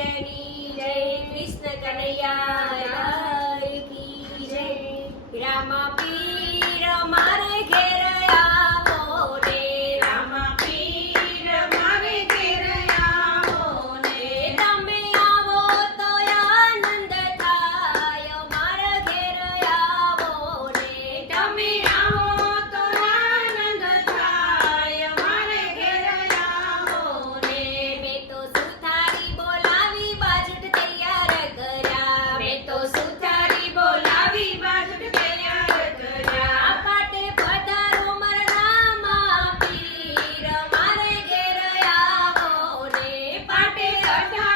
પીરની જય, કૃષ્ણ કનૈયા લાલ કી જય। રામા પીર મારે ઘેર આવો ને, રામા પીર મારે ઘેર આવો ને, તમે આવો તો આનંદ થાય, મારા ઘેર આવો ને, તમે આવો તો આનંદ થાય, મારે ઘેર આવો ને। મેં તો સુથારી બોલાવી બાજટ તૈયાર કર્યા, મેં તો સુથારી બોલાવી બાજટ તૈયાર કર્યા। પાટે પધારો મારા રામા પીર, મારે ઘેર આવો ને, પાટે પધારો